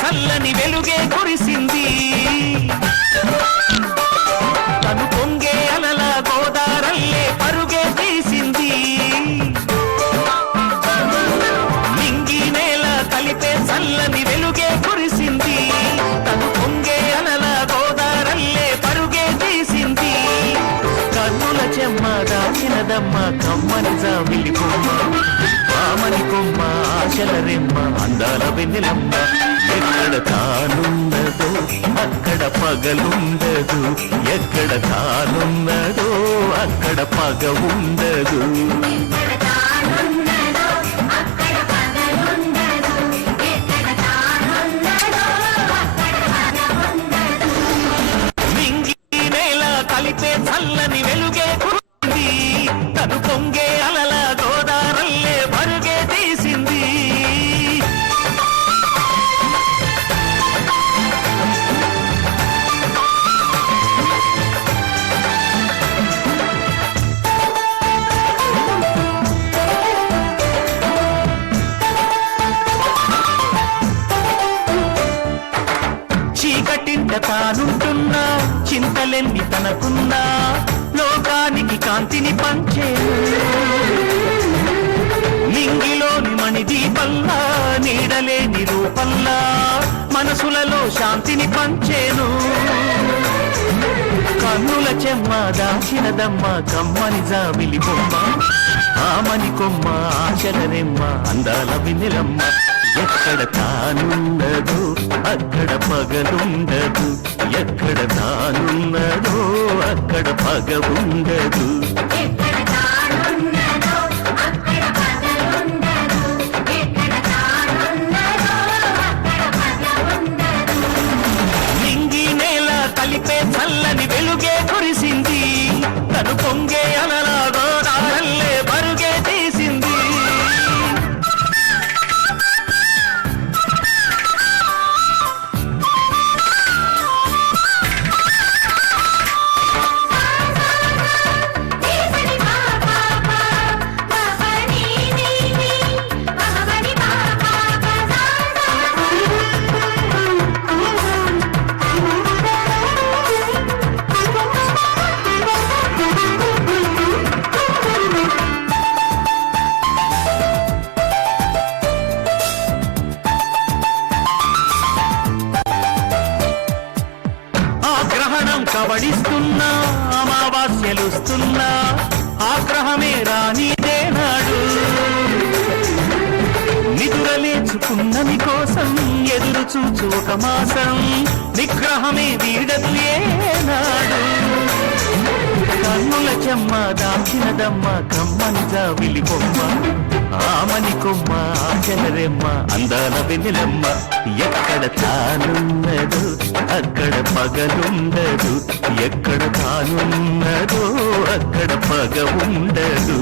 చల్లని వెలుగే కురిసింది తను పొంగే అలల గోదారల్లే పరుగే తీసింది నింగి నేల కలిపే చల్లని వెలుగే కురిసింది తను పొంగే అలల గోదారల్లే పరుగే తీసింది కన్నుల చెమ్మ దాచినదమ్మ కమ్మని జావిలి కొమ్మ ఆమని కొమ్మ ఆశల రెమ్మ అందాల వెన్నెలమ్మ ఎక్కడ తానున్నదో అక్కడ పగలుండదు ఎక్కడ తానున్నదో అక్కడ పగ ఉండదు మింగి నేల కలిపే చల్లని వెలుగే కురిసింది తను పొంగే అలల గోదారల్లే పరుగే తీసింది చీకటింట తానుంటున్నా చింతలెన్ని తనకున్నా లోకానికి కాంతిని పంచే నింగిలోని మణిదీపల్లా నీడలేని రూపల్లా మనసులలో శాంతిని పంచేను కన్నుల చెమ్మ దాచినదమ్మ కమ్మని జాబిలి బొమ్మ ఆమని కొమ్మ ఆశల రెమ్మ అందాల వెన్నెలమ్మ ఎక్కడ తానున్నదో అక్కడ పగలుండదు ఎక్కడ తానున్నదో అక్కడ పగ ఉండదు నింగి నేల కలిపే చల్లని వెలుగే కురిసింది తను పొంగే అలల గోదారల్లే పరుగే తీసింది కబడిస్తున్నా అమావాస్యలుస్తున్నా ఆగ్రహమే రానిదేనాడు నిదురలేచుకున్నది కోసం ఎదురు చూచు ఒక మాసం నిగ్రహమే వీడదు ఏనాడు కన్నుల చెమ్మ దాచినదమ్మ కమ్మని జావిలి బొమ్మ ఆమని కొమ్మ ఆశల రెమ్మ అందాల వెన్నెలమ్మ ఎక్కడ తానున్నదో అక్కడ పగలుండదు ఎక్కడ తానున్నదో అక్కడ పగ ఉండదు